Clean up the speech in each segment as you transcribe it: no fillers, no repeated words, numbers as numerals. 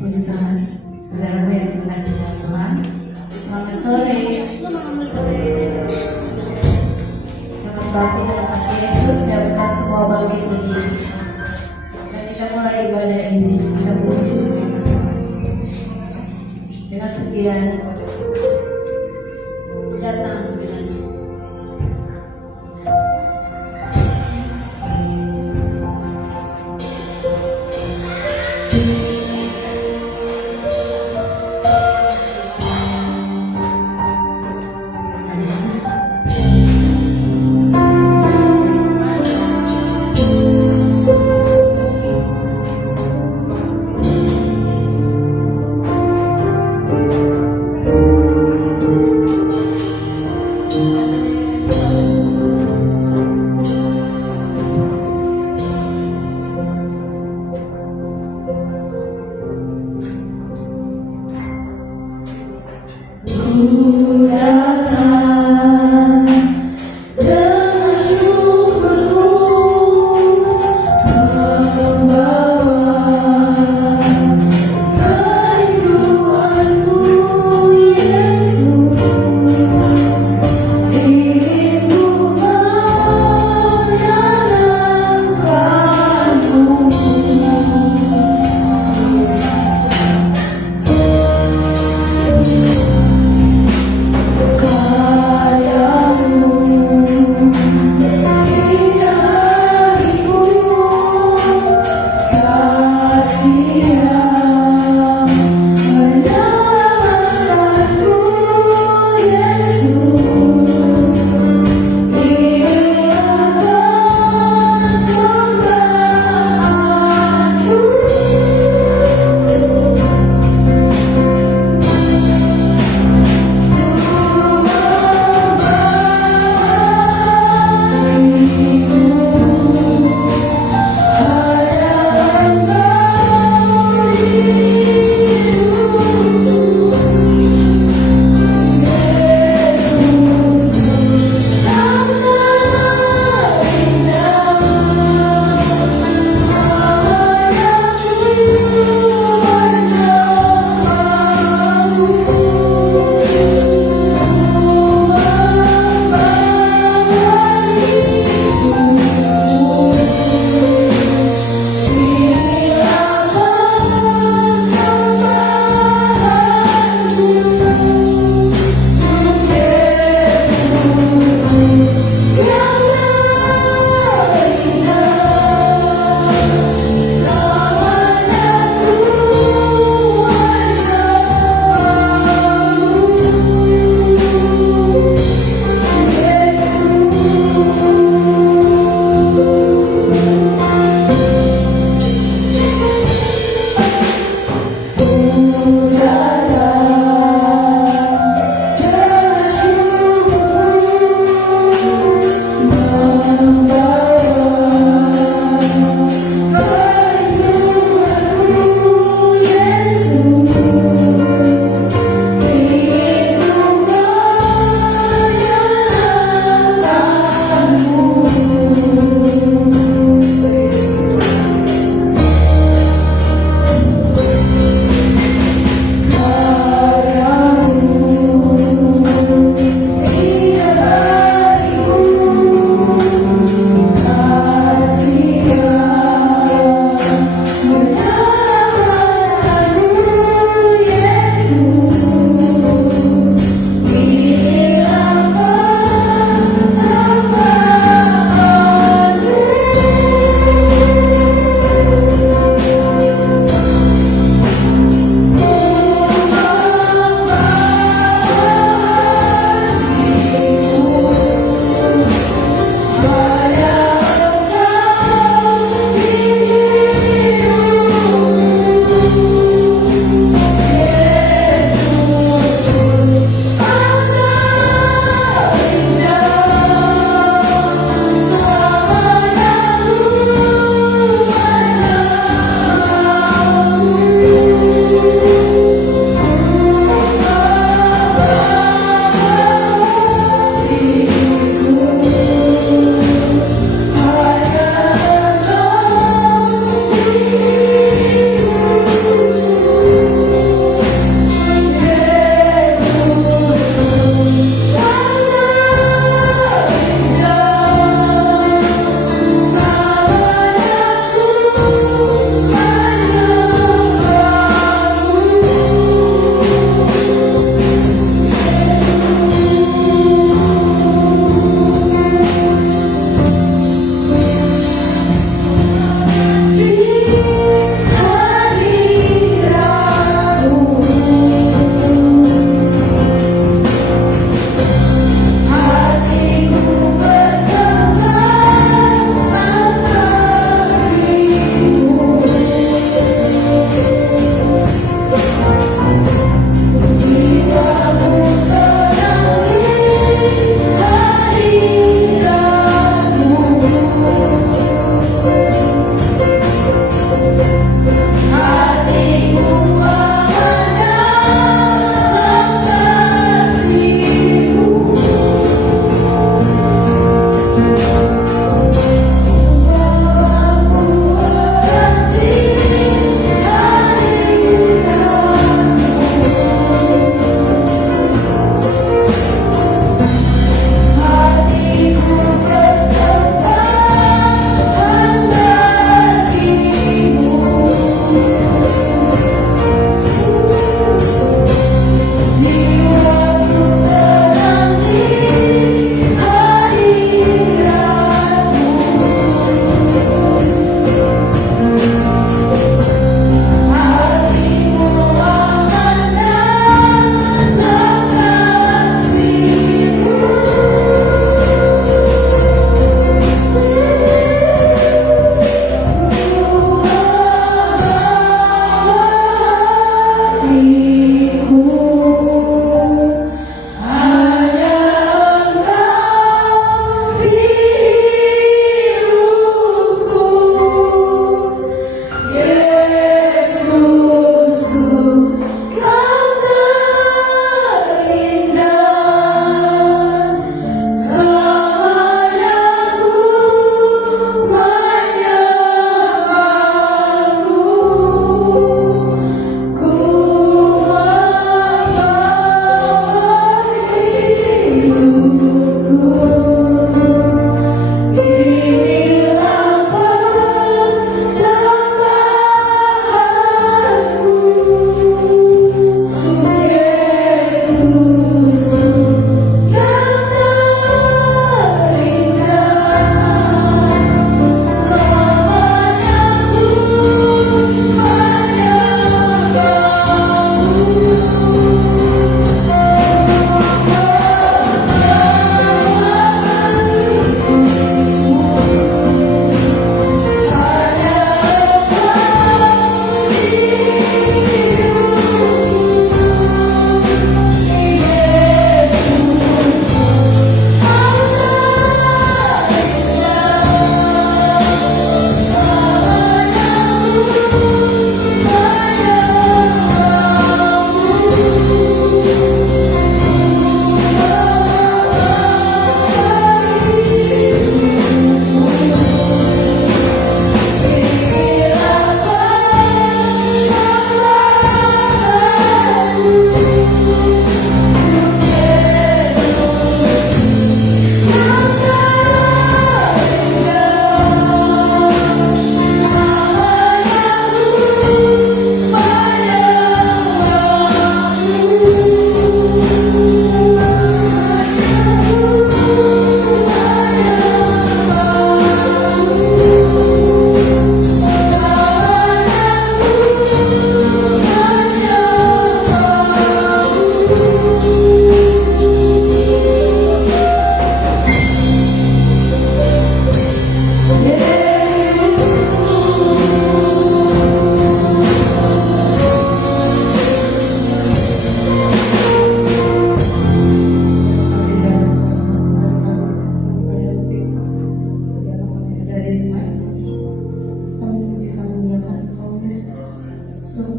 Puji Tuhan, saudara yang dikasihi Tuhan. Selamat sore. Selamat bakti dalam kasih Yesus dan bukan semua bagi puji. Dan kita mulai ibadah ini kita puji dengan pujian datang dengan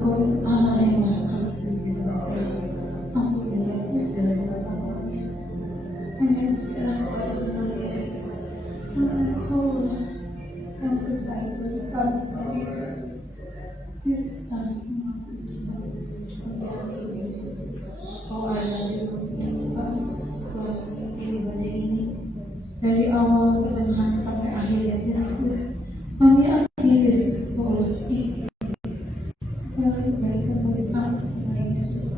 kung sana ay makakapagpapalala sa iyo. Ang Yesus, Diyos na sa mga Yesus. Ang salamat ng Yesus. Ang whole amplified with God's grace. Yesus tayo. Dari awal kebenaran sampai akhir ya Yesus. Kami akan Yesus boleh baik kembali kami sama Yesus.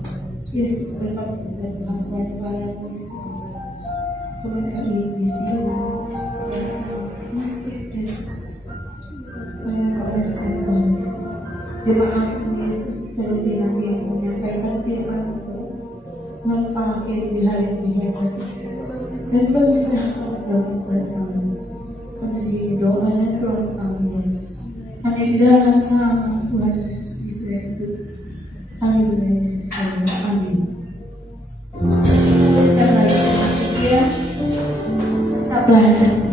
Yesus berkata dan melakukan kaya Yesus. Kemudian di sini masih kaya Yesus. Jemaat Yesus terlebih lagi yang menyampaikan firman mengetahui wilayah-wilayah dan pemisahkan dalam kami. Karena di doanya selalu kami Yesus. Hanya di dalam nama Tuhan Yesus Kristus yang hidup. Haleluya Yesus. Amin. Kita lagi ya. Sabar.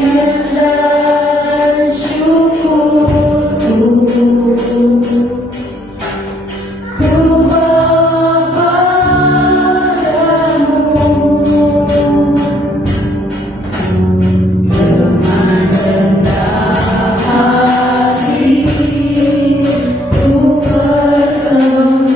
dan syukurku ku bawa padamu dengan rendah hati ku bersembah.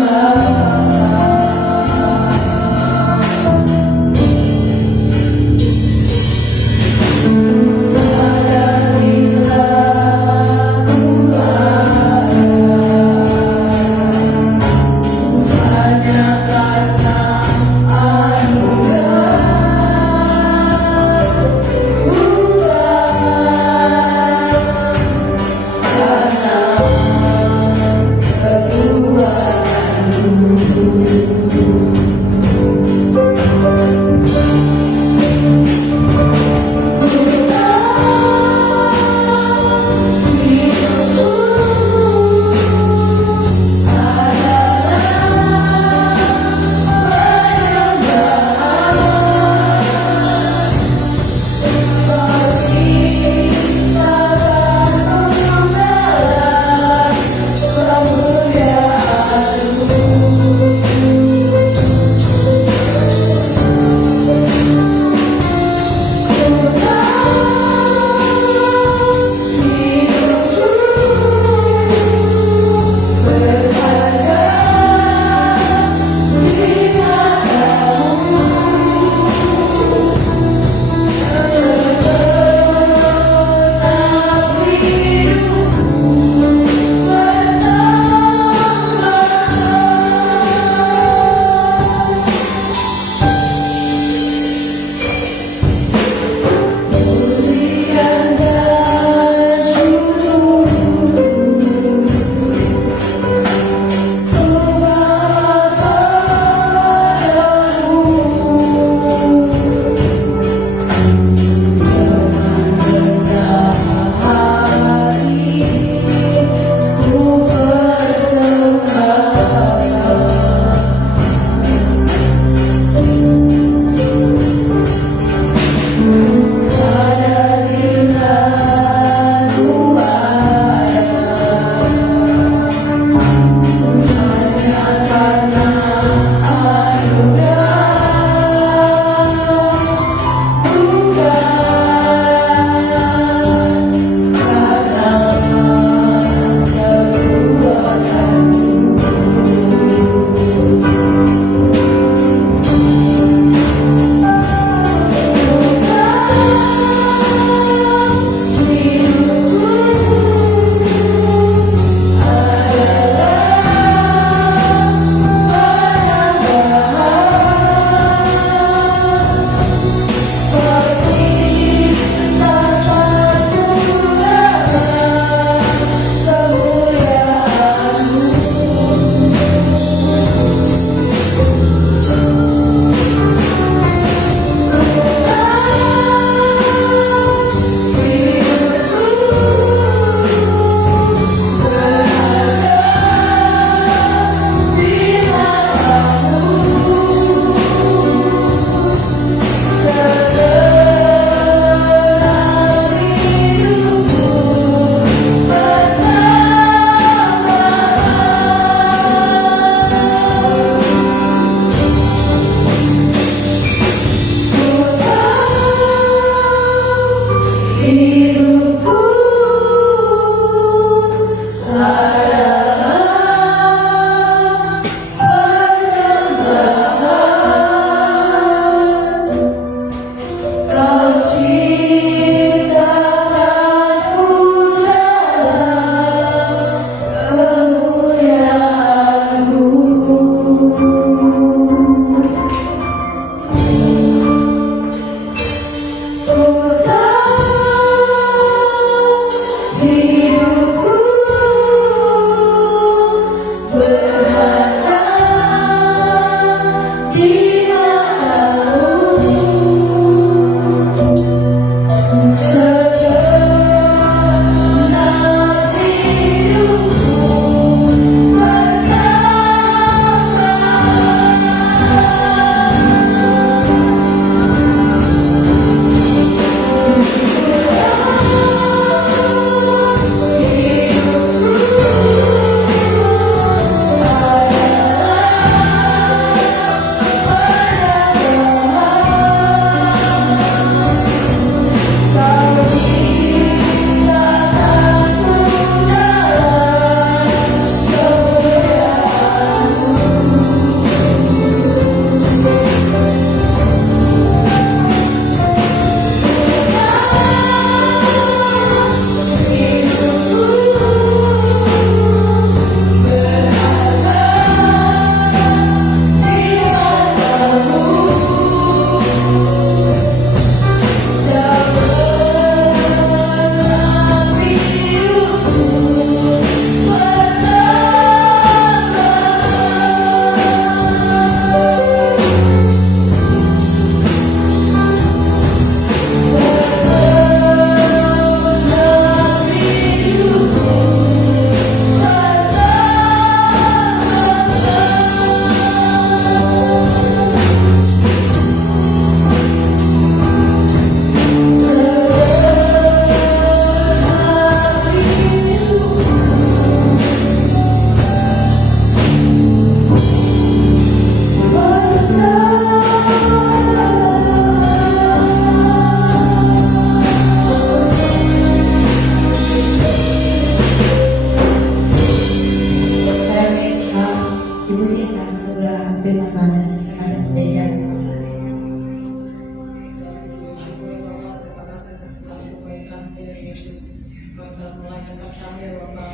kami ya Bapak.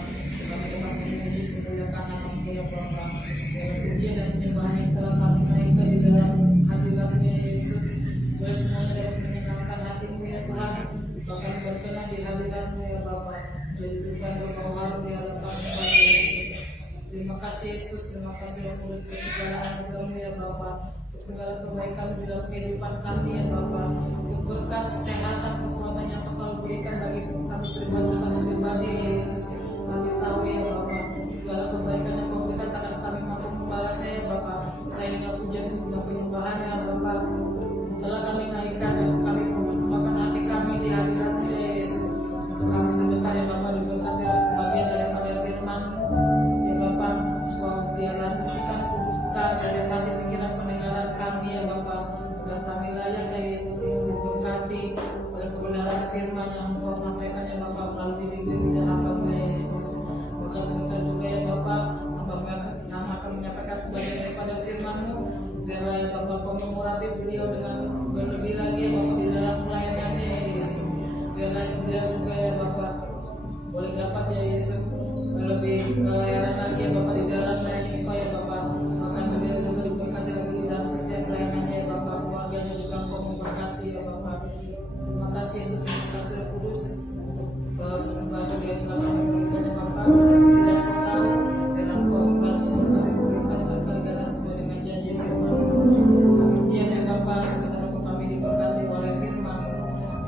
Kami telah memuji memuliakan nama-Mu ya Bapak. Dalam pujian dan penyembahan yang telah kami naikkan di dalam hadirat-Mu ya Yesus. Biar semuanya dapat menyenangkan hati-Mu ya Tuhan. Bahkan berkenan di hadirat-Mu ya Bapak. Jadi bukan berbau harum di hadapan-Mu ya Yesus. Terima kasih Yesus, terima kasih Roh Kudus untuk segala anugerah-Mu ya Bapak. Untuk segala kebaikan di dalam kehidupan kami ya Bapak. Untuk berkat kesehatan, kekuatan yang Kau selalu berikan bagi kami pribadi ya Yesus. Kami tahu ya Bapak, segala kebaikan yang Kau berikan takkan kami mampu membalasnya ya Bapak. Saya dengan pujian dan penyembahan ya Bapak. Telah kami naikkan dan kami mempersembahkan hati kami di hadirat-Mu ya Yesus. Untuk kami sedekah ya Bapak, diberkati oleh sebagian daripada firman-Mu ya Bapak. Kau biarlah sucikan, kuduskan dari hati pikiran pendengaran kami ya Bapak. Dan kami layak ya Yesus untuk diberkati oleh kebenaran firman yang Kau sampaikan ya Bapak melalui bibir dan hamba-Mu ya Yesus. Bahkan sebentar juga ya Bapak, hamba-Mu akan menyampaikan sebagian daripada firman-Mu. Biarlah ya Bapak Kau mengurapi beliau dengan berlebih lagi ya Bapak di dalam pelayanannya ya Yesus. Biarlah beliau juga ya Bapak boleh dapat ya Yesus lebih heran lagi ya Bapak di dalam melayani Kau ya Bapak. Bahkan beliau juga diberkati lagi di dalam setiap pelayanannya ya Bapak. Keluarganya juga Kau memberkati ya Bapak. Terima kasih Yesus, terima kasih Roh Kudus untuk persembahan juga yang telah kami berikan ya Bapak. Saya kecil yang Kau tahu dan Kau kami berikan berkali-kali sesuai dengan janji firman-Mu. Kami siap ya Bapak, sebentar waktu kami diberkati oleh firman-Mu.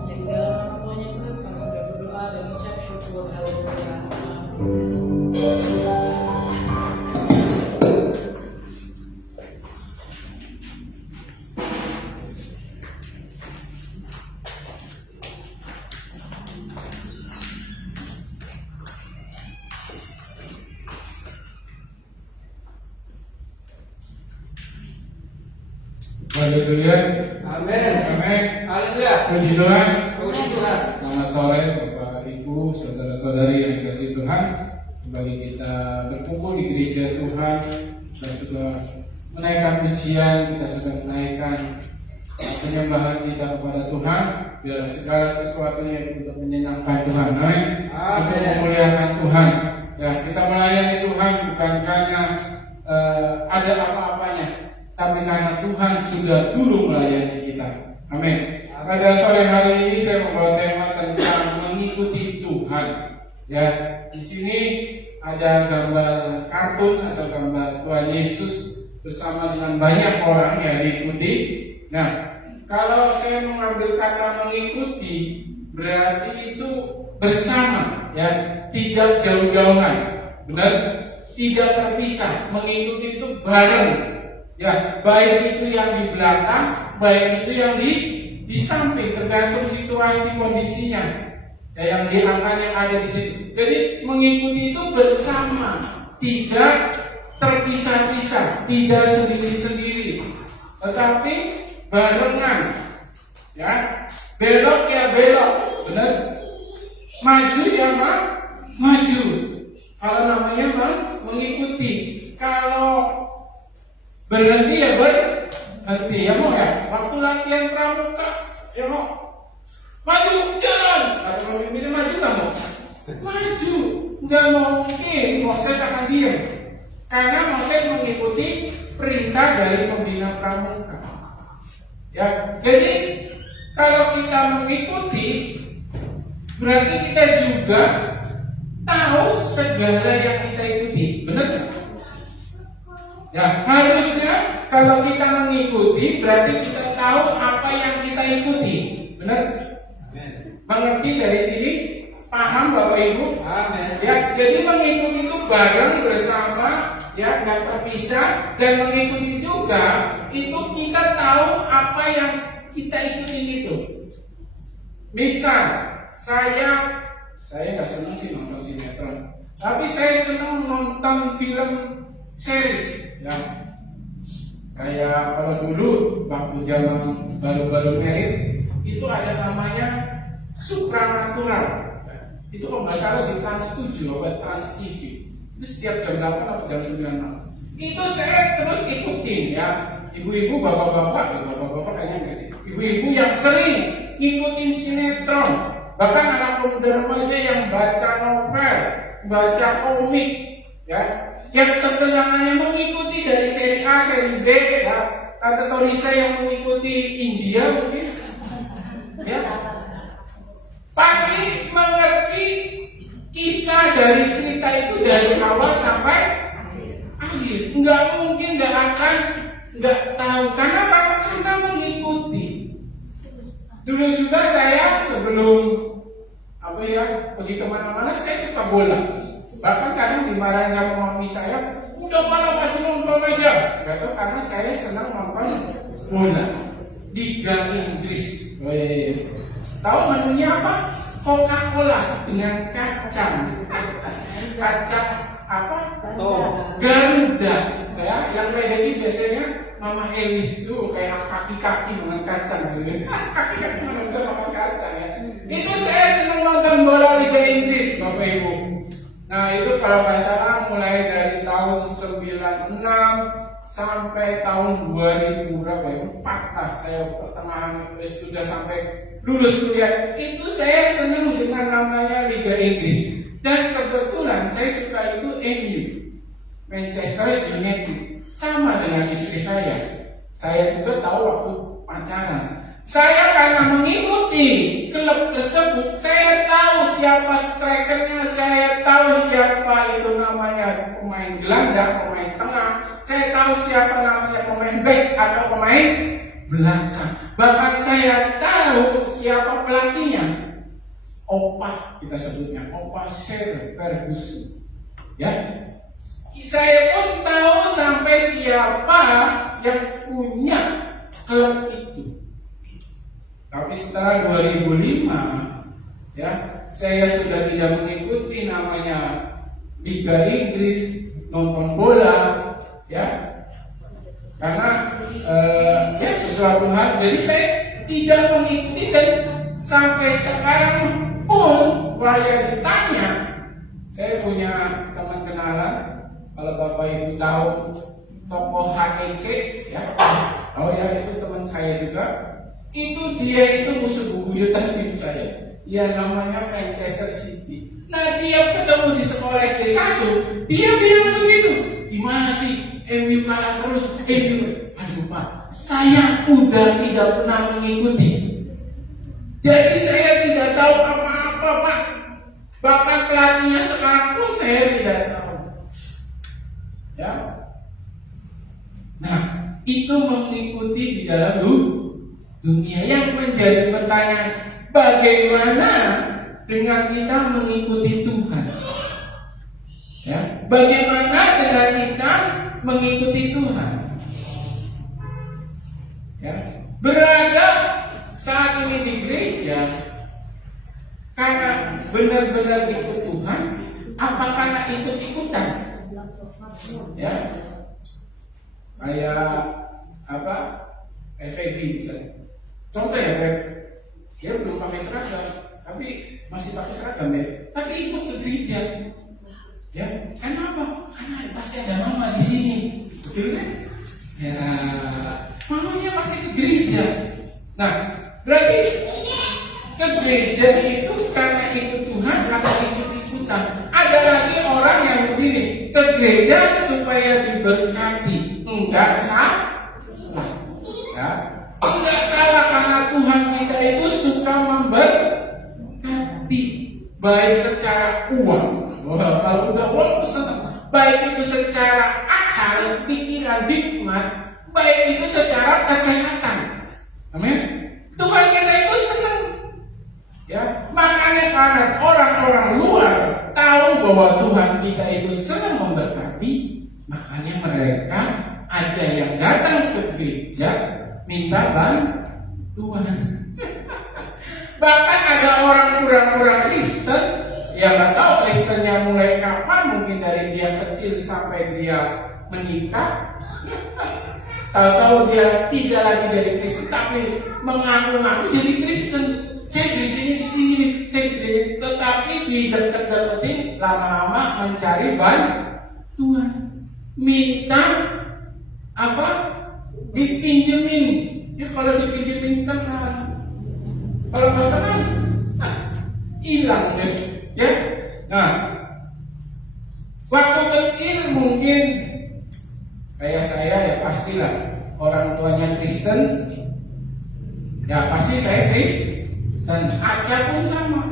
Menjadi dalam nama Tuhan Yesus kami sudah berdoa dan mengucap syukur. Haleluya. Haleluya. Amin. Amin. Haleluya. Puji Tuhan. Puji Tuhan. Selamat sore Bapak Ibu, saudara-saudari yang dikasihi Tuhan. Kembali kita berkumpul di gereja Tuhan. Kita sudah menaikkan pujian, kita sudah menaikkan penyembahan kita kepada Tuhan. Biar segala sesuatunya untuk menyenangkan Tuhan. Amin. Untuk memuliakan Tuhan. Ya, kita melayani Tuhan bukan karena ada apa-apanya, tapi karena Tuhan sudah dulu melayani kita. Amin. Pada sore hari ini saya membawa tema tentang mengikuti Tuhan. Ya, di sini ada gambar kartun atau gambar Tuhan Yesus bersama dengan banyak orang yang diikuti. Nah, kalau saya mengambil kata mengikuti, berarti itu bersama, ya, tidak jauh-jauhan, benar? Tidak terpisah. Mengikuti itu bareng. Ya, baik itu yang di belakang, baik itu yang di samping, tergantung situasi kondisinya. Ya, yang di angka yang ada di sini. Jadi mengikuti itu bersama, tidak terpisah-pisah, tidak sendiri-sendiri, tetapi barengan. Ya, belok ya belok, benar? Maju ya maju. Kalau namanya mengikuti. Kalau berhenti ya berhenti ya mau ya. Waktu latihan pramuka ya mau maju jalan. Atau pemimpinnya maju nggak mau? Maju. Nggak mungkin Moses akan diam. Karena Moses mengikuti perintah dari pembina pramuka. Ya, jadi kalau kita mengikuti berarti kita juga tahu segala yang kita ikuti, benar? Ya, harusnya kalau kita mengikuti berarti kita tahu apa yang kita ikuti, benar? Mengerti dari sini? Paham Bapak Ibu? Amin. Ya, jadi mengikuti itu bareng bersama, ya, nggak terpisah. Dan mengikuti juga itu kita tahu apa yang kita ikuti itu. Misal, saya nggak senang sih nonton sinetron, tapi saya senang nonton film series. Ya, kayak kalau dulu waktu zaman baru-baru merit itu ada namanya Supranatural. Itu kalau nggak salah di Trans 7 atau Trans TV. Itu setiap jam 8 atau jam 9 malam. Itu saya terus ikutin ya. Ibu-ibu, bapak-bapak kayaknya nggak. Ibu-ibu yang sering ngikutin sinetron, Bahkan anak pemuda remaja yang baca novel, baca komik, ya, yang kesenangannya mengikuti dari seri A, seri B, ya, Tante Torisa yang mengikuti India mungkin, ya, pasti mengerti kisah dari cerita itu dari awal sampai akhir. Nggak mungkin nggak akan nggak tahu. Karena apa? Karena mengikuti. Dulu juga saya sebelum pergi kemana-mana saya suka bola. Bahkan kadang dimarahin sama mami saya, udah malah masih nonton aja. Gak karena saya senang nonton bola. Liga Inggris. Tahu menunya apa? Coca-Cola dengan kacang. Kacang apa? Garuda. Ya, yang ini biasanya Mama Elis itu kayak kaki-kaki dengan kacang gitu. Kaki-kaki dengan kacang ya. Itu saya senang nonton bola Liga Inggris, Bapak Ibu. Nah, itu kalau nggak salah mulai dari tahun 96 sampai tahun 2000 berapa ya? 4 lah saya pertengahan sudah sampai lulus kuliah. Itu saya senang dengan namanya Liga Inggris. Dan kebetulan saya suka itu MU, Manchester United. Sama dengan istri saya. Saya juga tahu waktu pacaran. Saya karena mengikuti klub tersebut, saya tahu siapa strikernya, saya tahu siapa itu namanya pemain gelandang, pemain tengah, saya tahu siapa namanya pemain back atau pemain belakang. Bahkan saya tahu siapa pelatihnya. Opa kita sebutnya, Opa Sir Ferguson. Ya. Saya pun tahu sampai siapa yang punya klub itu. Tapi setelah 2005, ya, saya sudah tidak mengikuti namanya Liga Inggris, nonton bola, ya, karena ya sesuatu hal. Jadi saya tidak mengikuti dan sampai sekarang pun, saya ditanya, saya punya teman kenalan, kalau Bapak Ibu tahu tokoh HEC, ya, oh ya itu teman saya juga. Itu dia itu musuh bebuyutan tim saya. Dia namanya Manchester City. Nah dia ketemu di sekolah SD 1. Dia bilang begitu. Gimana sih MU kalah terus? Aduh Pak, saya udah tidak pernah mengikuti. Jadi saya tidak tahu apa-apa Pak. Bahkan pelatihnya sekarang pun saya tidak tahu. Ya. Nah itu mengikuti di dalam dunia. Yang menjadi pertanyaan, bagaimana dengan kita mengikuti Tuhan? Ya, bagaimana dengan kita mengikuti Tuhan? Ya, berada saat ini di gereja karena benar-benar ikut Tuhan, apa karena ikut-ikutan? Ya, kayak apa? FAB misalnya. Contoh ya, dia belum pakai seragam, tapi masih pakai seragam ya. Tapi ikut ke gereja, ya. Kenapa? Karena pasti ada mama di sini, betul kan? Ya, mamanya pasti ke gereja. Nah, berarti ke gereja itu karena ikut Tuhan atau ikut-ikutan. Ada lagi orang yang begini, ke gereja supaya diberkati, enggak salah. Ya. Tidak salah karena Tuhan kita itu suka memberkati, baik secara uang. Kalau udah uang itu senang. Baik itu secara akal, pikiran, hikmat, baik itu secara kesehatan. Amin. Tuhan kita itu senang. Ya, makanya karena orang-orang luar tahu bahwa Tuhan kita itu senang memberkati, makanya mereka ada yang datang ke gereja minta bantuan. Bahkan ada orang Kristen yang nggak tahu Kristennya mulai kapan, mungkin dari dia kecil sampai dia menikah. Tahu-tahu dia tidak lagi jadi Kristen, tapi mengaku-ngaku jadi Kristen. Saya gerejanya di sini, saya gereja, tetapi di dekat-dekatin lama-lama mencari bantuan, minta apa? Dipinjemin. Ya kalau dipinjemin kenal, kalau nggak kenal, hilang ya. Nah, waktu kecil mungkin kayak saya ya pastilah orang tuanya Kristen, ya pasti saya Kristen. Aca pun sama,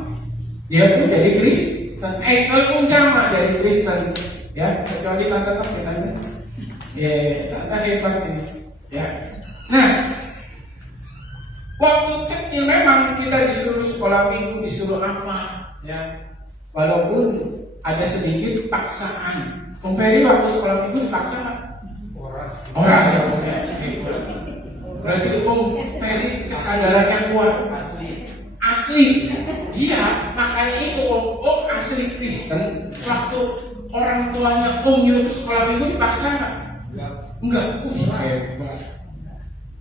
dia pun jadi Kristen. Esel pun sama dari Kristen, ya kecuali tante kita, ya tante hebat ini, ya. Nah, waktu kecil memang kita disuruh sekolah minggu, disuruh apa, ya. Walaupun ada sedikit paksaan. Komperi waktu sekolah minggu dipaksa kan? Orang ya, berarti Komperi kesadarannya kuat. Asli. Iya, makanya itu Om asli Kristen. Waktu orang tuanya Om nyuruh sekolah minggu dipaksa nggak? Enggak. Hebat.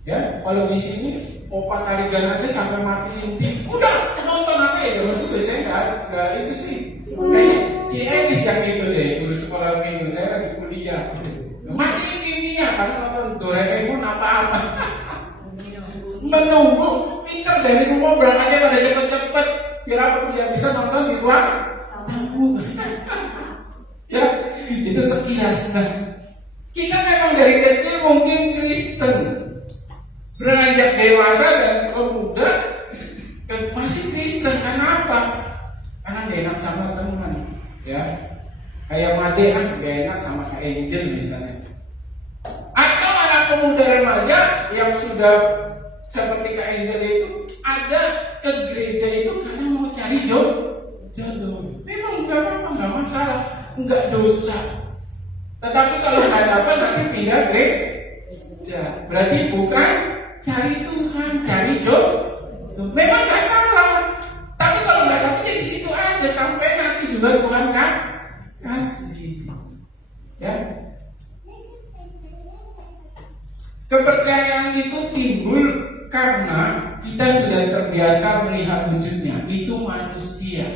Ya, kalau di sini opa tarikan aja sampai mati mimpi, udah nonton apa ya? Dulu juga saya nggak itu sih. Kayak CNS yang itu deh, dulu sekolah minggu saya lagi kuliah. Mati mimpinya karena nonton Doraemon apa-apa. Menunggu pintar dari rumah berangkatnya pada cepet-cepet, biar apa dia bisa nonton di luar tanggung. Ya, itu sekilas. Nah, kita memang dari kecil mungkin Kristen. Beranjak dewasa dan pemuda masih Kristen. Kenapa? Karena gak enak sama teman, ya. Kayak Made gak enak sama Kak Angel misalnya. Atau anak pemuda remaja yang sudah seperti Kak Angel itu ada ke gereja itu karena mau cari jodoh. Memang gak apa-apa, gak masalah, gak dosa. Tetapi kalau gak dapat nanti pindah gereja. Berarti bukan cari Tuhan, cari jodoh. Memang gak salah. Tapi kalau gak dapat jadi situ aja sampai nanti juga Tuhan kan kasih. Ya. Kepercayaan itu timbul karena kita sudah terbiasa melihat wujudnya. Itu manusia.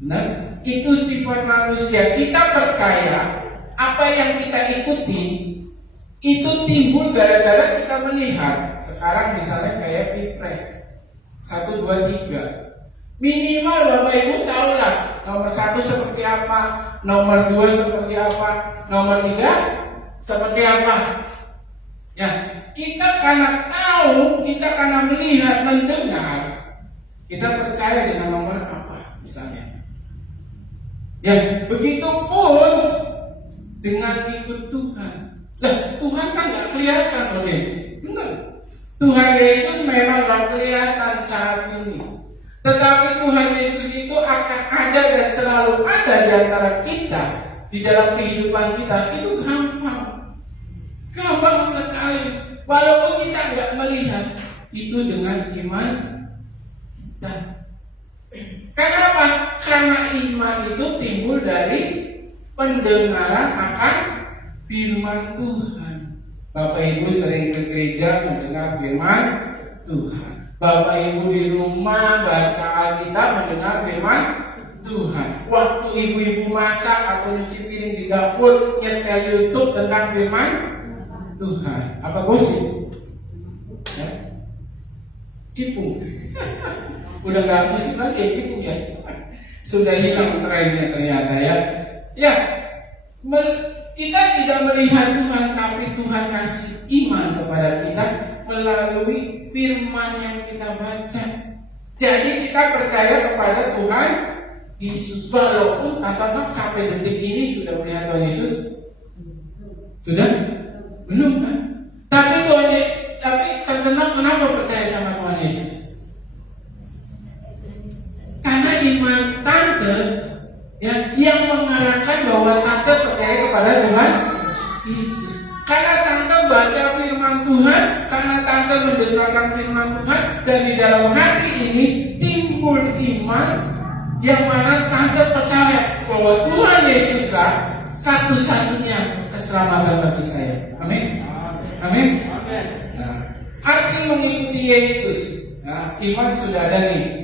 Benar? Itu sifat manusia. Kita percaya apa yang kita ikuti itu timbul gara-gara kita melihat. Sekarang misalnya kayak Pilpres 1, 2, 3. Minimal Bapak Ibu tahu lah nomor 1 seperti apa, nomor 2 seperti apa, nomor 3 seperti apa. Ya, kita karena tahu, kita karena melihat, mendengar, kita percaya dengan nomor apa misalnya. Ya, begitupun dengan ikut Tuhan. Nah, Tuhan kan gak kelihatan, oke? Benar. Tuhan Yesus memang gak kelihatan saat ini. Tetapi Tuhan Yesus itu akan ada dan selalu ada di antara kita, di dalam kehidupan kita. Itu gampang sekali. Walaupun kita nggak melihat, itu dengan iman kita. Kenapa? Karena iman itu timbul dari pendengaran akan firman Tuhan. Bapak Ibu sering ke gereja mendengar firman Tuhan. Bapak Ibu di rumah baca Alkitab mendengar firman Tuhan. Waktu ibu-ibu masak atau nyuci piring di dapur nyetel YouTube tentang firman Tuhan. Apa gosip? Ya? Cipung. Udah gak musik lagi ya cipung ya. Sudah hilang trennya ternyata ya. Ya, kita tidak melihat Tuhan, tapi Tuhan kasih iman kepada kita melalui firman yang kita baca. Jadi kita percaya kepada Tuhan Yesus. Walaupun apakah sampai detik ini sudah melihat Tuhan Yesus? Sudah? Belum kan? Tapi kenapa percaya sama Tuhan Yesus? Karena iman tante ya, yang mengarahkan bahwa tante percaya kepada Tuhan Yesus. Karena tante baca firman Tuhan, karena tante mendengarkan firman Tuhan, dan di dalam hati ini timbul iman yang mana tante percaya bahwa Tuhan Yesuslah satu-satunya keselamatan bagi saya. Amin. Amin. Nah, arti mengikuti Yesus. Nah, iman sudah ada nih.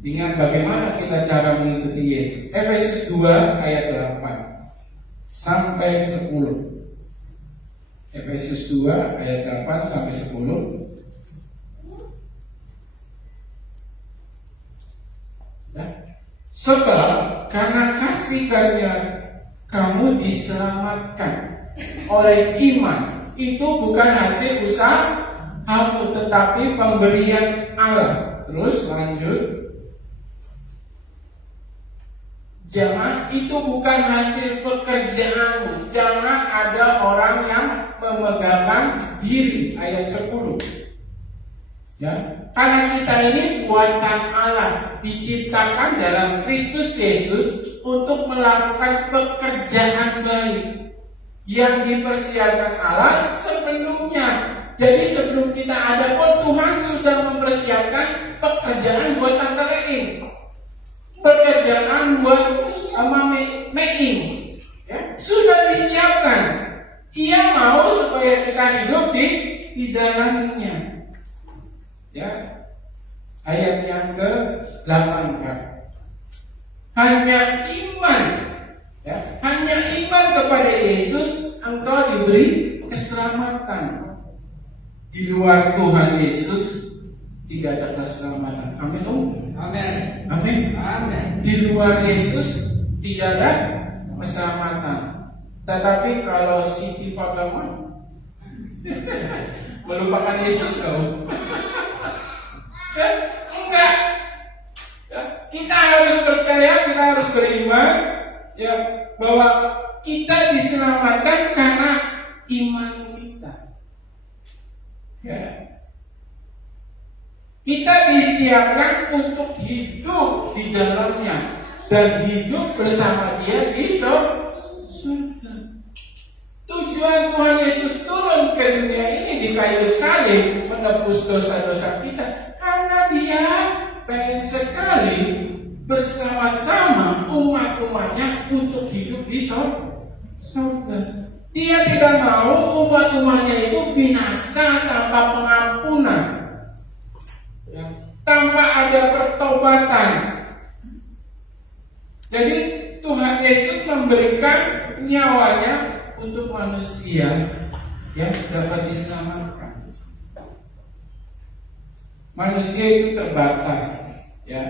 Dengan bagaimana kita cara mengikuti Yesus. Efesus 2 ayat 8 sampai 10. Efesus 2 ayat 8 sampai 10. Sudah? Sebab karena kasih karunia kamu diselamatkan oleh iman. Itu bukan hasil usaha kamu, tetapi pemberian Allah. Terus lanjut. Jangan, itu bukan hasil pekerjaanmu. Jangan ada orang yang memegahkan diri. Ayat 10. Ya, karena kita ini buatan Allah, diciptakan dalam Kristus Yesus untuk melakukan pekerjaan baik yang dipersiapkan Allah sebelumnya. Jadi sebelum kita ada pun Tuhan sudah mempersiapkan pekerjaan buat tante lain, pekerjaan buat Meing, ya, sudah disiapkan. Ia mau supaya kita hidup di dalamnya. Ya, ayat yang ke-8 kan. Hanya iman, ya, hanya iman kepada Yesus engkau diberi keselamatan. Di luar Tuhan Yesus tidak ada keselamatan. Amin. Amin. Amin. Amin. Di luar Yesus tidak ada keselamatan. Tetapi kalau Siti Fatama melupakan Yesus kau, enggak. Ya, kita harus percaya, kita harus beriman, ya, bahwa kita diselamatkan karena iman kita. Ya. Kita disiapkan untuk hidup di dalamnya dan hidup bersama Dia di surga. Tujuan Tuhan Yesus turun ke dunia ini di kayu salib menebus dosa-dosa kita karena Dia pengen sekali bersama-sama umat-umatnya untuk hidup di surga. Dia tidak mau umat-umatnya itu binasa tanpa pengampunan, ya, tanpa ada pertobatan. Jadi Tuhan Yesus memberikan nyawanya untuk manusia yang dapat diselamatkan. Manusia itu terbatas, ya.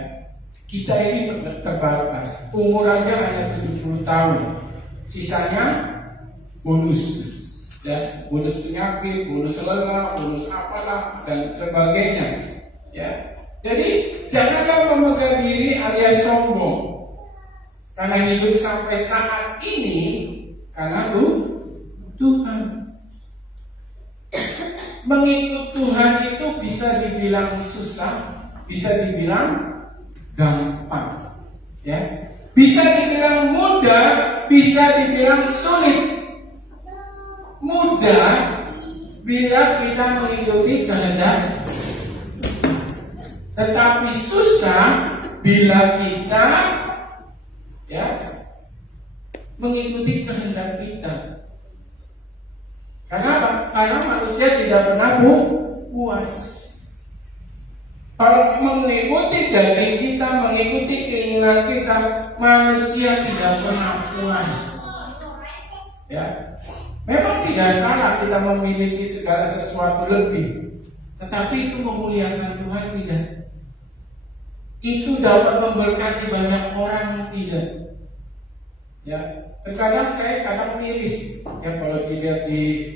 Kita ini terbatas. Umur aja hanya 70 tahun. Sisanya bonus. Ya, bonus penyakit, bonus lelah, bonus apalah dan sebagainya. Ya. Jadi janganlah memegang diri alias sombong. Karena hidup sampai saat ini karena Tuhan. Mengikut Tuhan itu bisa dibilang susah, bisa dibilang gampang, ya. Bisa dibilang mudah, bisa dibilang sulit. Mudah bila kita mengikuti kehendak, tetapi susah bila kita, ya, mengikuti kehendak kita. Karena manusia tidak pernah puas. Kalau mengikuti daging kita, mengikuti keinginan kita, manusia tidak pernah puas. Ya, memang tidak salah kita memiliki segala sesuatu lebih, tetapi itu memuliakan Tuhan tidak. Itu dapat memberkati banyak orang tidak. Ya, terkadang saya kadang miris ya kalau dilihat di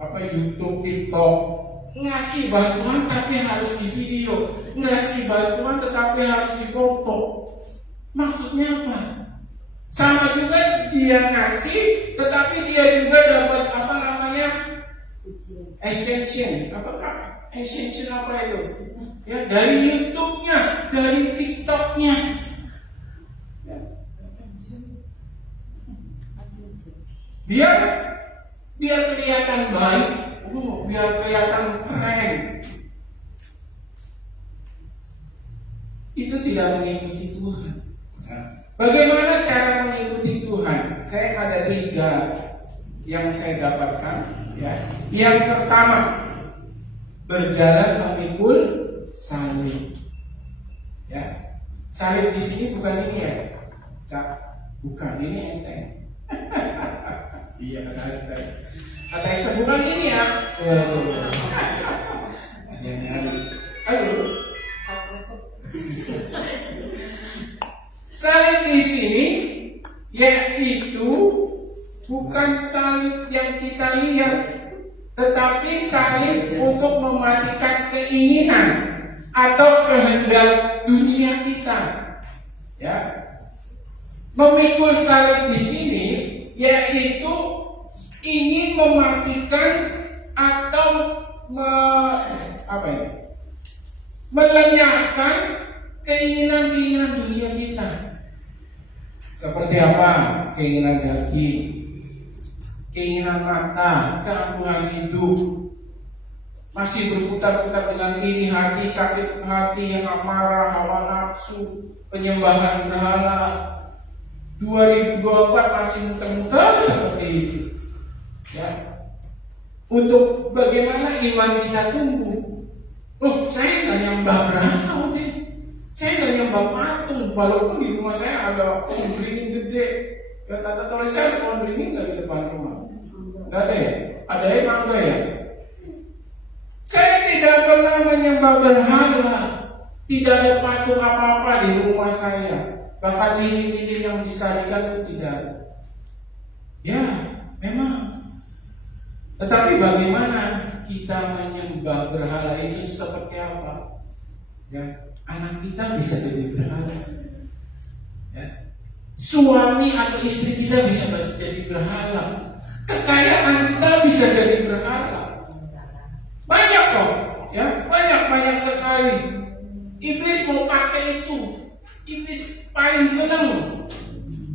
YouTube, TikTok, ngasih bantuan tapi harus di video, ngasih bantuan tetapi harus difoto. Maksudnya apa? Sama juga dia ngasih tetapi dia juga dapat extension. Apakah extension apa itu? Ya, dari YouTube-nya, dari TikTok-nya. Biar kelihatan baik, biar kelihatan keren. Itu tidak mengikuti Tuhan. Bagaimana cara mengikuti Tuhan? Saya ada 3 yang saya dapatkan. Ya. Yang pertama, berjalan memikul salib. Ya. Salib di sini bukan ini ya, bukan ini enteng. Iya, kata saya bukan ini ya. Ayo. Salib di sini yaitu bukan salib yang kita lihat, tetapi salib untuk mematikan keinginan atau kehendak dunia kita. Ya, memikul salib di sini yaitu ingin mematikan atau melenyapkan keinginan-keinginan dunia kita. Seperti apa? Keinginan daging, keinginan mata, keangkuhan hidup, masih berputar-putar dengan iri hati, sakit hati, yang amarah, hawa nafsu, penyembahan berhala. 2024 masih muter-muter seperti itu. Ya. Untuk bagaimana iman kita tumbuh. Oh, saya nggak nyembah berhala, saya nggak nyembah patung, walaupun di rumah saya ada pohon beringin gede. Ya, kata tulis saya ada pohon beringin nggak di depan rumah? Nggak ada ya? Ada ya, mangga ya? Saya tidak pernah menyembah berhala, tidak ada patung apa-apa di rumah saya, bahkan lilin-lilin yang disajikan itu tidak ada. Ya, memang. Tetapi bagaimana kita menyembah berhala itu seperti apa? Ya, anak kita bisa jadi berhala. Ya. Suami atau istri kita bisa jadi berhala. Kekayaan kita bisa jadi berhala. Banyak kok, ya, banyak sekali. Iblis mau pakai itu. Iblis paling senang.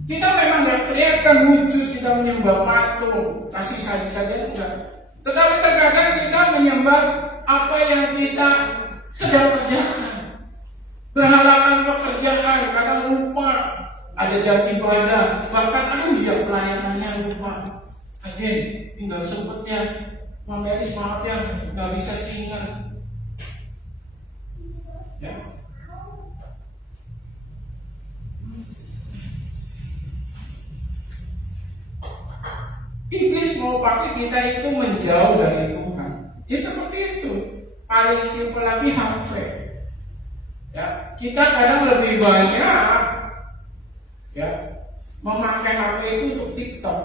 Kita memang nggak kelihatan wujud kita menyembah patung, kasih saja enggak. Tetapi terkadang kita menyembah apa yang kita sedang kerjakan. Berhalakan pekerjaan, kadang lupa ada jam ibadah, bahkan ya pelayanannya lupa. Kajen, tinggal sempetnya, Mama Elis maaf ya, nggak bisa singan. Ya. Iblis mau pakai kita itu menjauh dari Tuhan. Ya seperti itu. Paling simpel lagi HP. Ya, kita kadang lebih banyak ya memakai HP itu untuk TikTok.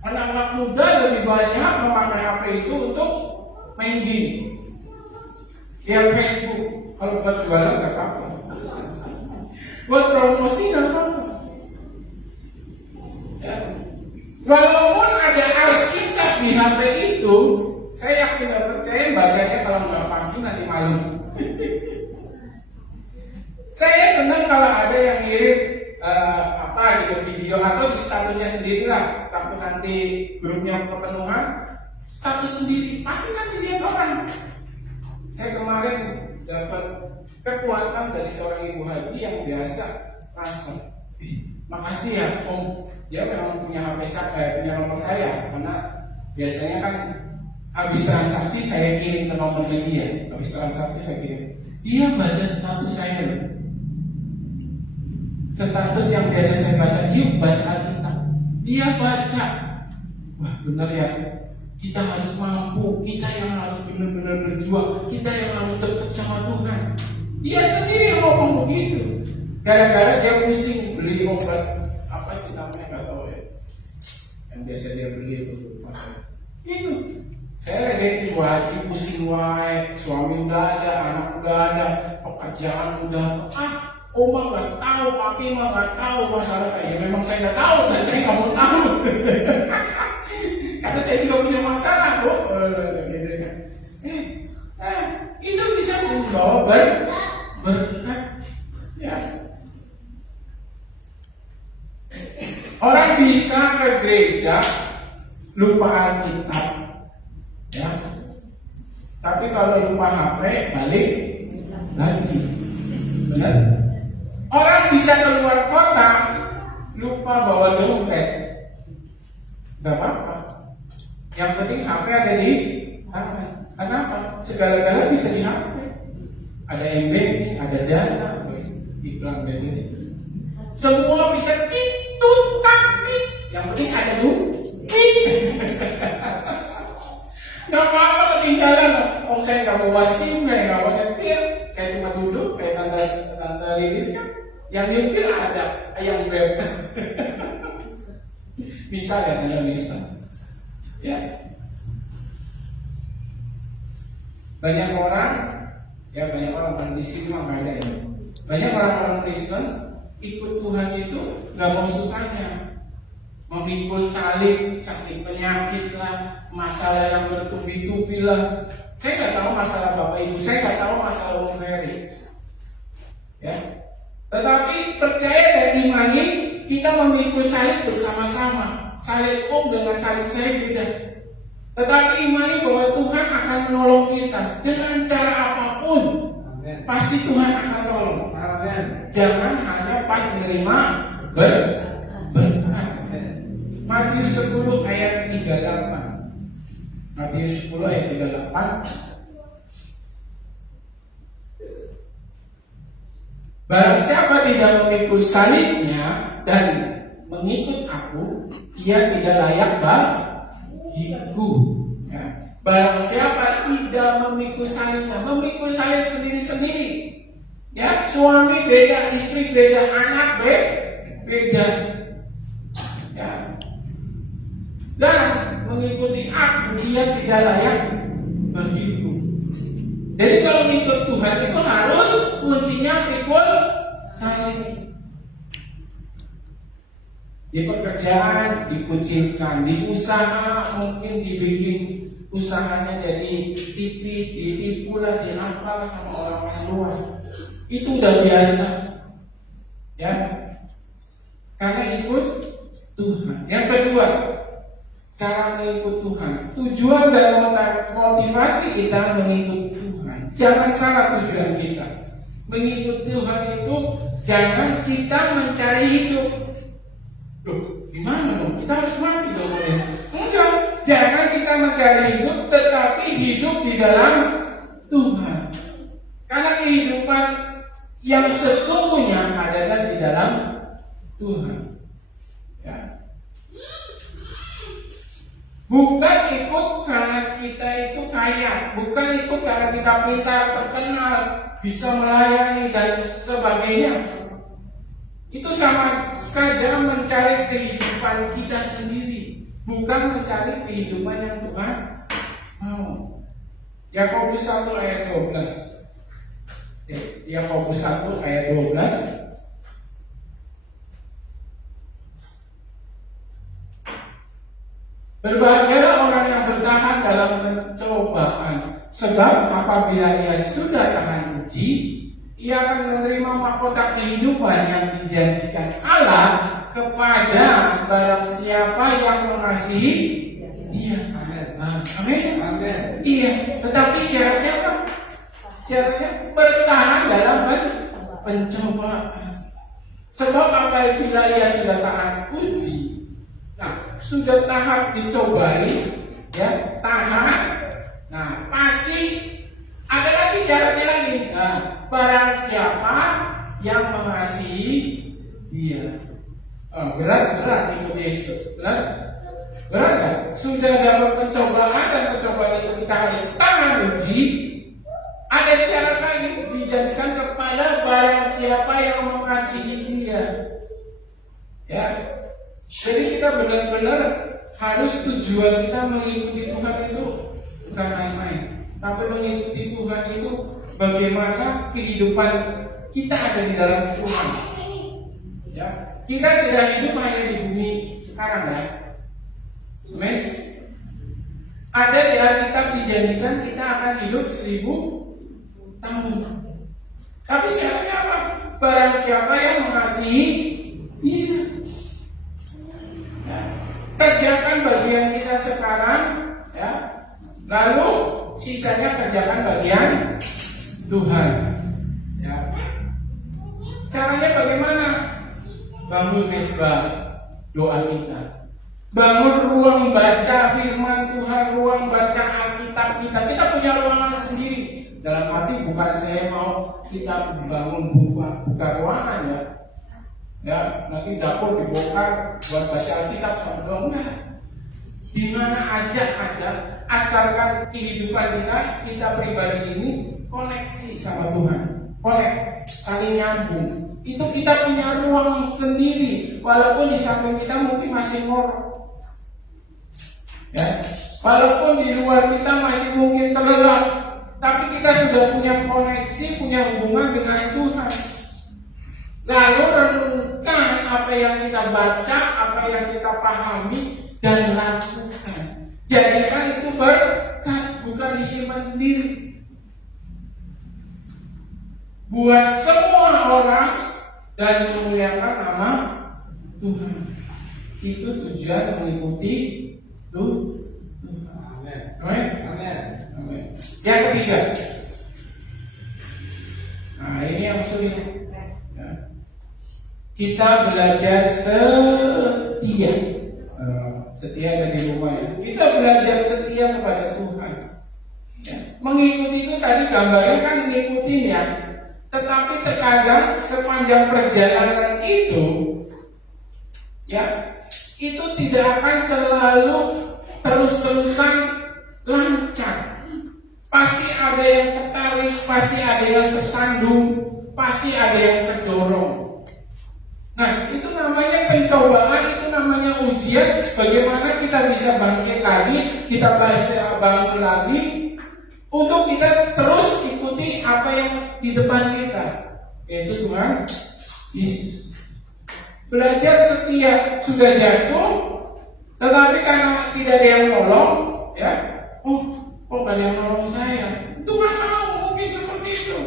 Anak-anak muda lebih banyak memakai HP itu untuk main game. Ya Facebook. Kalau buat jualan nggak apa-apa. Buat promosi nggak apa-apa. Ya. Walaupun ada Alkitab di HP itu, saya yakin nggak percaya bacanya kalau nggak pagi nanti malam. Saya senang kalau ada yang ngirim gitu video atau di statusnya sendiri lah. Takut nanti grupnya kepenuhan, status sendiri pasti nanti lihat orang. Saya kemarin dapat kekuatan dari seorang ibu haji yang biasa transfer. Makasih ya Om. Dia memang punya HP saya, punya nomor saya, karena biasanya kan habis transaksi saya kirim ke nomor dia. Habis transaksi saya kirim. Dia baca status saya loh. Status yang biasa saya baca, yuk baca Alkitab. Dia baca. Wah benar ya. Kita harus mampu, kita yang harus benar-benar berjuang, kita yang harus dekat sama Tuhan. Dia sendiri yang ngomong begitu. Gara-gara dia pusing beli obat apa sih namanya nggak tahu ya, yang biasa dia beli itu itu. Saya lagi ibu haji pusing wae, suami udah ada, anak udah ada, pekerjaan udah oma nggak tahu, papi mah nggak tahu masalah saya. Memang saya nggak tahu dan saya nggak mau tahu. Karena saya juga punya masalah kok. Itu bisa membawa berkat. Ya. Orang bisa ke gereja lupa Alkitab, ya. Tapi kalau lupa HP balik lagi, benar? Orang bisa keluar kota lupa bawa dompet, nggak apa-apa. Yang penting HP ada di HP. Kenapa? Segala-gala bisa di HP. Ada MB, ada dana, iklan dari semua bisa taktik. Yang penting ada duit. Gak apa-apa ketinggalan. Oh saya nggak bawa SIM, nggak bawa nyetir. Saya cuma duduk kayak tante Lilis kan. Yang nyupir ada ayam Grab. Misalnya hanya bisa. Ya. Banyak orang kan di sini mah ada ya. Banyak orang-orang Kristen ikut Tuhan itu nggak mau susahnya, memikul salib, sakit penyakit lah, masalah yang bertubi-tubi lah. Saya nggak tahu masalah Bapak Ibu, saya nggak tahu masalah Om Ferry. Ya, tetapi percaya dan imani kita memikul salib bersama-sama. Salib Om dengan salib saya beda. Tetapi imani bahwa Tuhan akan menolong kita dengan cara apapun. Amen. Pasti Tuhan akan tolong. Amen. Jangan hanya pas menerima berkat. Matius 10 ayat 38. Matius 10 ayat 38. Barang siapa tidak memikul salibnya dan mengikut aku, ia tidak layak bagiku. Ya. Barang siapa tidak memikul salibnya, memikul salib sendiri-sendiri. Ya, suami beda, istri beda, anak beda. Ya. Dan mengikuti aku, ia tidak layak bagiku. Jadi kalau mengikut Tuhan itu harus kuncinya pikul salib. Di pekerjaan dikucilkan, di usaha mungkin dibikin usahanya jadi tipis, ditipu lah, diampal sama orang-orang luar. Itu udah biasa, ya. Karena ikut Tuhan. Yang kedua, cara mengikut Tuhan. Tujuan dan motivasi kita mengikut Tuhan. Jangan salah tujuan kita. Mengikut Tuhan itu jangan kita mencari hidup. Loh, gimana dong? Kita harus mati dong. Enggak, jangan kita mencari hidup, tetapi hidup di dalam Tuhan. Karena kehidupan yang sesungguhnya adalah di dalam Tuhan. Ya. Bukan ikut karena kita itu kaya, bukan ikut karena kita pintar, terkenal, bisa melayani dan sebagainya. Itu sama saja mencari kehidupan kita sendiri, bukan mencari kehidupan yang Tuhan mau. Yakobus 1 ayat 12. Yakobus 1 ayat 12. Berbahagialah orang yang bertahan dalam pencobaan, sebab apabila ia sudah tahan uji, ia akan menerima mahkota kehidupan yang dijanjikan Allah kepada barang siapa yang mengasihi Dia. Amin. Amin. Iya, tetapi syaratnya apa? Syaratnya bertahan dalam pencobaan. Sebab apabila ia sudah tahan uji, nah, sudah tahap dicobai, ya, tahan. Nah, pasti ada lagi syaratnya lagi. Nah, barang siapa yang mengasihi Dia. Berat ikut Yesus. Berat kan? Sudah dalam pencobaan dan pencobaan itu kita harus tahan uji. Ada syarat lagi dijadikan kepada barang siapa yang mengasihi Dia. Ya. Jadi kita benar-benar harus tujuan kita mengikuti Tuhan itu bukan main-main. Tapi mengikuti Tuhan itu bagaimana kehidupan kita ada di dalam Tuhan. Ya, kita tidak hidup hanya di bumi sekarang ya. Amin. Ada di Alkitab dijanjikan kita akan hidup 1000 tahun. Tapi syaratnya apa? Barang siapa yang mengasihi Dia. Kerjakan bagian kita sekarang, ya. Lalu sisanya kerjakan bagian Tuhan. Ya. Caranya bagaimana? Bangun mezbah doa kita. Bangun ruang baca firman Tuhan, ruang baca Alkitab kita. Kita punya ruangan sendiri. Dalam hati bukan saya mau kita bangun buka ruangan ya. Ya, nanti dapur dibongkar buat baca Alkitab sama doang. Di mana aja ada, asalkan kehidupan kita pribadi ini koneksi sama Tuhan, saling nyambung. itu kita punya ruang sendiri, walaupun di samping kita mungkin masih ngorok, ya, walaupun di luar kita masih mungkin terlelap, tapi kita sudah punya koneksi, punya hubungan dengan Tuhan. Lalu renungkan apa yang kita baca, apa yang kita pahami, dan lakukan. Jadikan itu berkat, bukan disimpan sendiri. Buat semua orang dan memuliakan nama Tuhan. Itu tujuan mengikuti Tuhan. Amin. Amin. Amin. Amin. Yang ketiga. Nah, ini yang sulit. Ya. Kita belajar setia. Setia ada di rumah ya. Kita belajar setia kepada Tuhan. Ya. Mengikuti itu tadi gambarnya kan mengikuti ya. Tetapi terkadang sepanjang perjalanan itu, ya, itu tidak akan selalu terus-terusan lancar. Pasti ada yang tertarik, pasti ada yang tersandung, pasti ada yang terdorong. Nah, itu namanya pencobaan, itu namanya ujian. Bagaimana kita bisa bangkit lagi, kita bisa bangun lagi, untuk kita terus ikuti apa yang di depan kita, yaitu Tuhan Yesus. Belajar setia, sudah jatuh, tetapi karena tidak ada yang nolong, ya, kok ada yang nolong saya? Tuhan mau mungkin seperti itu.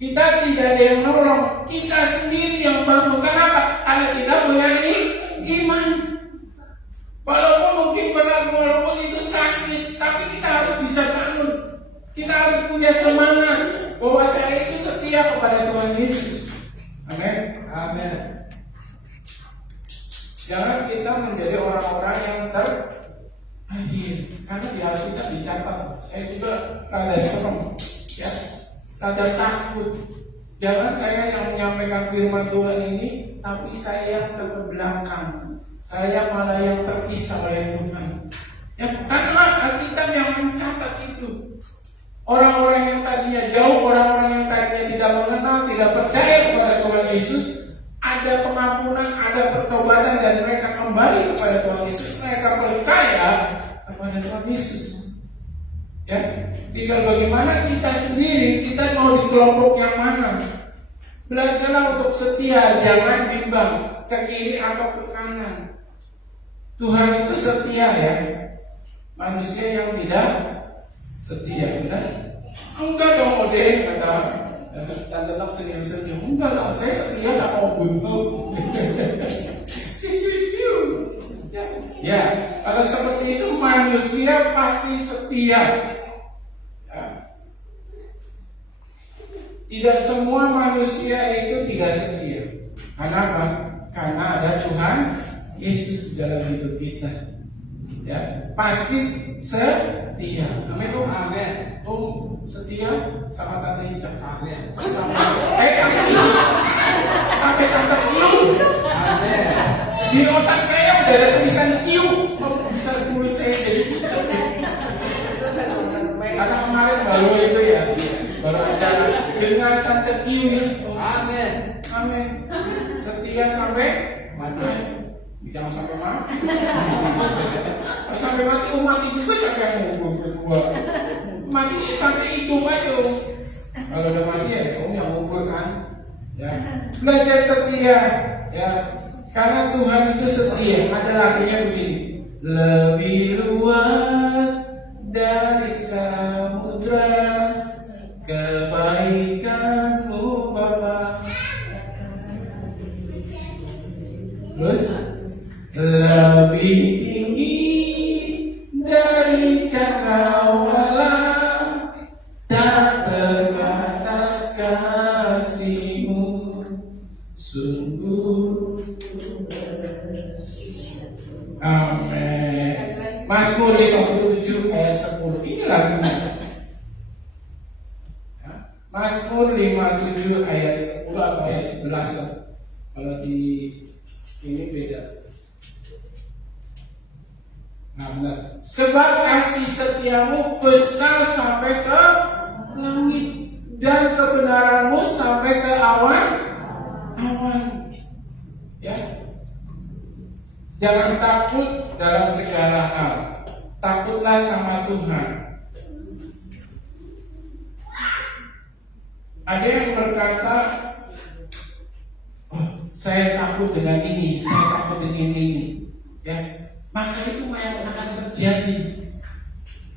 Kita tidak ada yang nolong, kita sendiri yang bangun. Kenapa? Karena kita punya iman. Walaupun mungkin benar, walaupun itu sakit, tapi kita harus bisa bangun. Kita harus punya semangat bahwa saya itu setia kepada Tuhan Yesus. Amin. Amin. Jangan kita menjadi orang-orang yang terhadir, karena di hati kita dicatat. Saya juga rada serem, ya, rada takut. Jangan saya yang menyampaikan firman Tuhan ini, tapi saya yang terbelakang. Saya malah yang terpisah oleh Tuhan. Ya, karena Alkitab yang mencatat itu. Orang-orang yang tadinya jauh, orang-orang yang tadinya tidak mengenal, tidak percaya kepada Tuhan Yesus, ada pengampunan, ada pertobatan, dan mereka kembali kepada Tuhan Yesus. Mereka percaya kepada Tuhan Yesus. Ya, tinggal bagaimana kita sendiri, kita mau di kelompok yang mana. Belajarlah untuk setia, jangan bimbang ke kiri atau ke kanan. Tuhan itu setia ya. Manusia yang tidak setia, benar? Enggak dong, Oden, kata Tante Lok senyum-senyum. Enggak dong, saya setia sama Obun. Ya, kalau seperti itu manusia pasti setia. Ya. Tidak semua manusia itu tidak setia. Kenapa? Karena ada Tuhan Yesus dalam hidup kita. Ya, pasti setia. Amin. Amin. Setia sama Tante Hicam. Amin. Sama Tante Hicam. Amin. Di otak saya udah ada tulisan Q. Bisa tulis saya jadi pucat. Karena kemarin baru itu ya, baru acara dengan Tante Q. Amin. Amin. Setia sampai Mati. Jangan sampai mati. Sampai mati umat itu siapa yang mau berdua? Mati sampai itu aja. Kalau udah mati ya kamu yang ngumpul kan. Ya. Belajar setia. Ya. Karena Tuhan itu setia. Ada lagunya begini. Lebih luas dari samudra kebaikanmu Bapa. Terus lebih tinggi dari cakrawala, tak terbatas kasih-Mu sungguh. Amin. Mazmur 57 ayat 10 ini lagunya. Mazmur 57 ayat 10 atau ayat 11 kalau di ini beda. Nah, benar. Sebab kasih setiamu besar sampai ke langit dan kebenaranmu sampai ke awan awan. Ya, jangan takut dalam segala hal. Takutlah sama Tuhan. Ada yang berkata, oh, saya takut dengan ini, saya takut dengan ini. Ya, maka itu yang akan terjadi.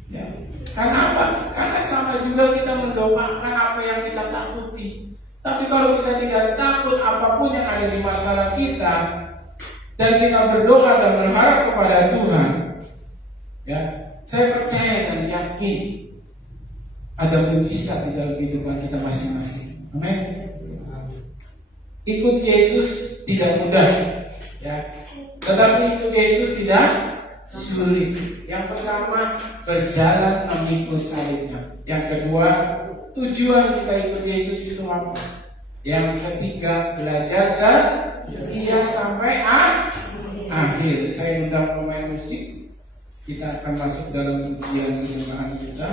Ya. Karena apa? Karena sama juga kita mendoakan apa yang kita takuti. Tapi kalau kita tidak takut apapun yang ada di masalah kita, dan kita berdoa dan berharap kepada Tuhan, ya, saya percaya dan yakin ada mujizat di dalam kehidupan kita masing-masing. Amin. Ikut Yesus tidak mudah, ya. Tetapi ikut Yesus tidak sulit. Yang pertama, berjalan memikul salibnya. Yang kedua, tujuan kita ikut Yesus itu apa? Yang ketiga, belajar setia sampai akhir. Saya undang pemain musik. Kita akan masuk dalam ujian penyembahan kita.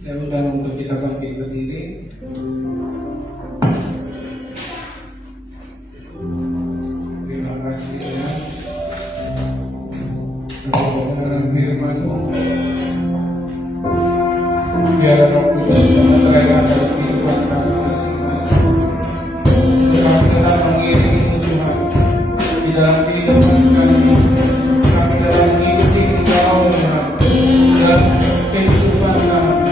Saya undang untuk kita bangkit berdiri. Terima kasih ya. Dalam firman-Mu, biar Roh Kudus menerangkan kehidupan kami masing-masing. Kami telah mengiringi Tuhan di dalam kehidupan kami. Kami telah mengikuti Engkau Tuhan dalam kehidupan kami.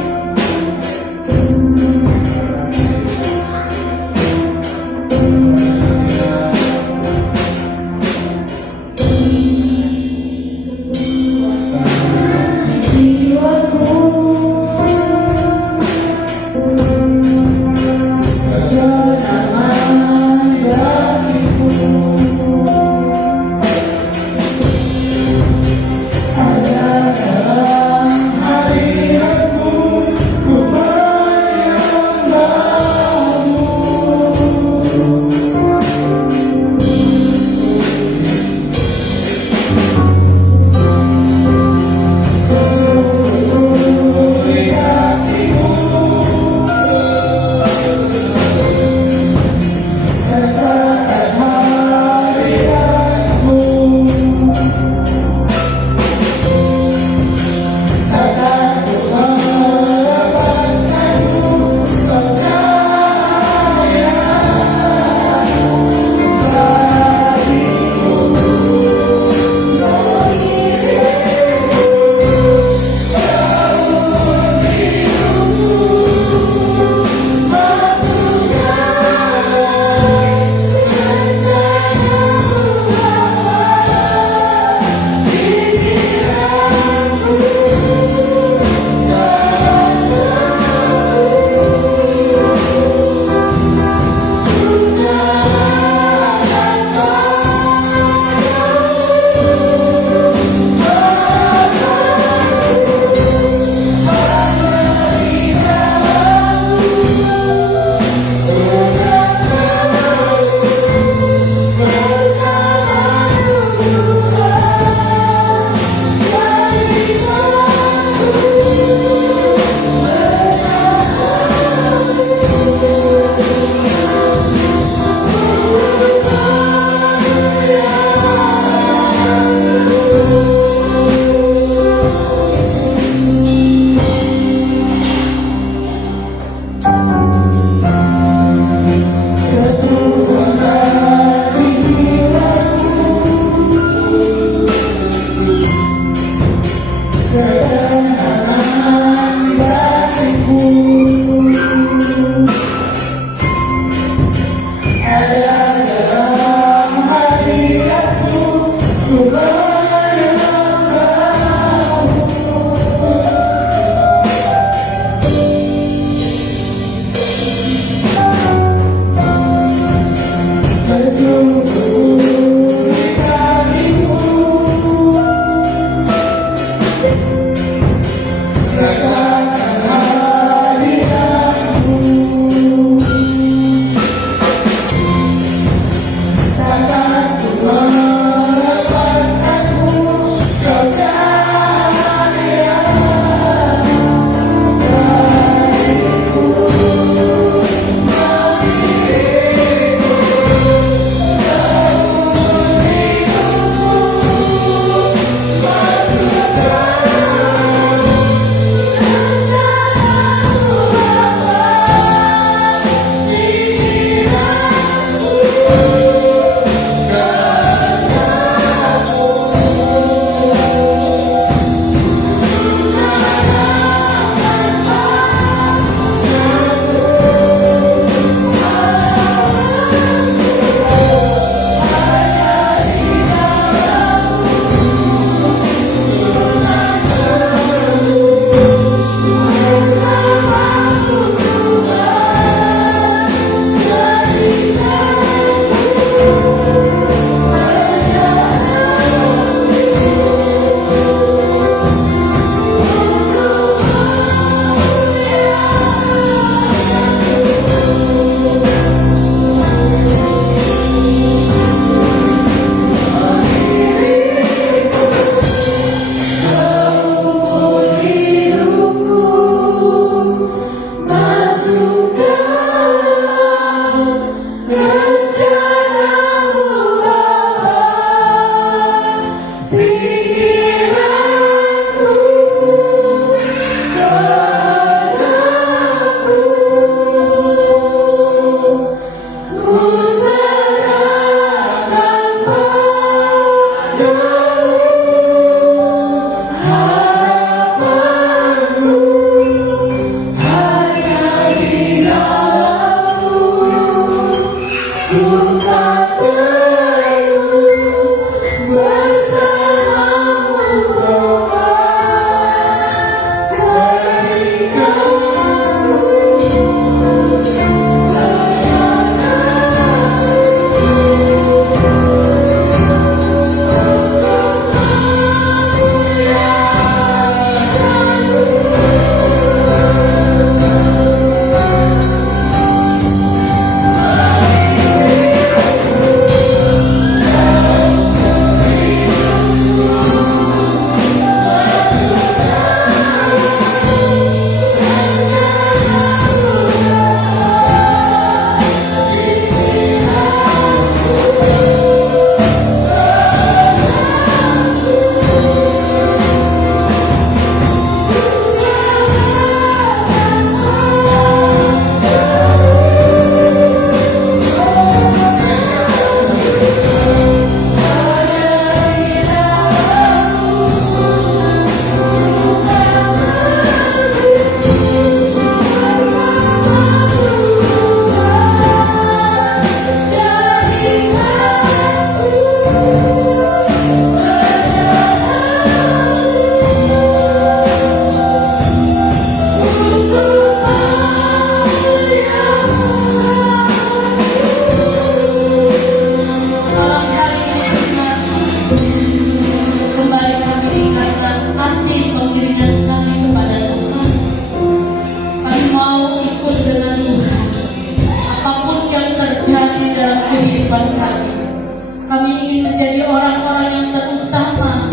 menjadi orang-orang yang terutama,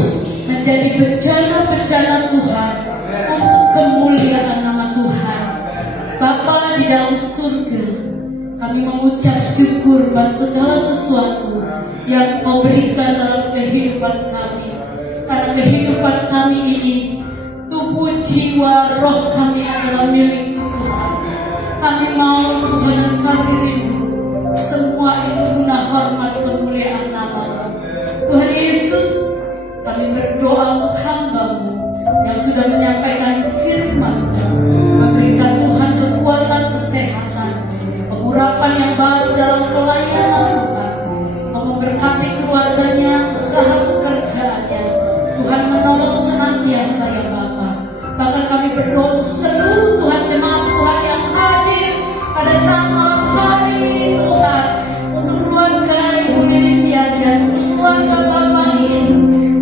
menjadi bejana-bejana Tuhan untuk kemuliaan nama Tuhan. Bapa di dalam surga, kami mengucap syukur atas segala sesuatu yang Kau berikan dalam kehidupan kami. Karena kehidupan kami ini, tubuh, jiwa, roh kami adalah milik Tuhan. Kami mau Tuhan menghadirkan semua itu guna hormat kemuliaan nama Tuhan Yesus. Kami berdoa untuk hamba-Mu yang sudah menyampaikan firman, memberikan Tuhan kekuatan, kesehatan, pengurapan yang baru dalam pelayanan Tuhan. Kau memberkati keluarganya, usaha pekerjaannya. Tuhan menolong senantiasa ya Bapa. Bahkan kami berdoa untuk seluruh Tuhan jemaat Tuhan yang hadir pada saat malam hari ini Tuhan, untuk keluarga Ibu Lili Siaga, untuk keluarga Bapak In,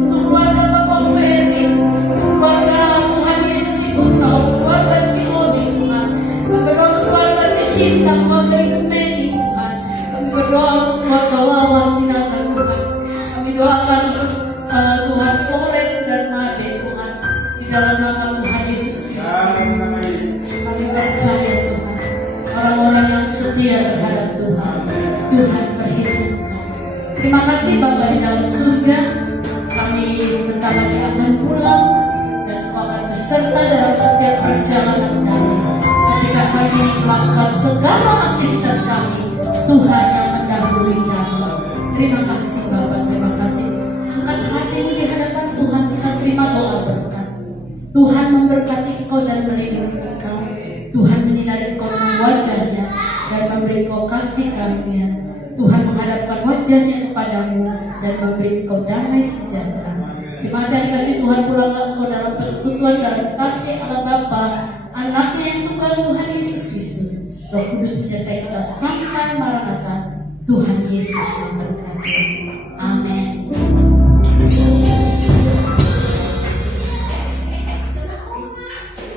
untuk keluarga Bapak Ferry, untuk keluarga Tuhan Yesus Ibu Saul, keluarga Cioni Tuhan. Kami berdoa untuk keluarga Cisinta, keluarga Ibu Meni Tuhan. Kami berdoa untuk keluarga Wawan Sinaga Tuhan. Kami doakan untuk Tuhan Soren dan Made Tuhan, di dalam nama Tuhan Yesus Kristus. Kami percaya Tuhan, orang-orang yang setia terhadap Tuhan, Tuhan perhitungkan. Terima kasih Bapa di dalam surga. Kami bentar lagi akan pulang, dan Kau akan beserta dalam setiap perjalanan kami. Ketika kami melakukan segala aktivitas kami, Tuhan yang mendahului kami. Terima kasih Bapa, terima kasih. Angkat hatimu di hadapan Tuhan, kita terima doa berkat. Tuhan memberkati engkau dan melindungi engkau. Tuhan menyinari engkau dengan wajahnya dan memberi engkau kasih karunia. Tuhan menghadapkan wajahnya kepadamu dan memberi engkau damai sejahtera. Jemaat yang dikasih Tuhan, pulanglah engkau dalam persekutuan dalam kasih Allah Bapa, Anaknya yang tunggal Tuhan Yesus Kristus. Roh Kudus menyertai kita sampai Maranatha. Tuhan Yesus memberkati.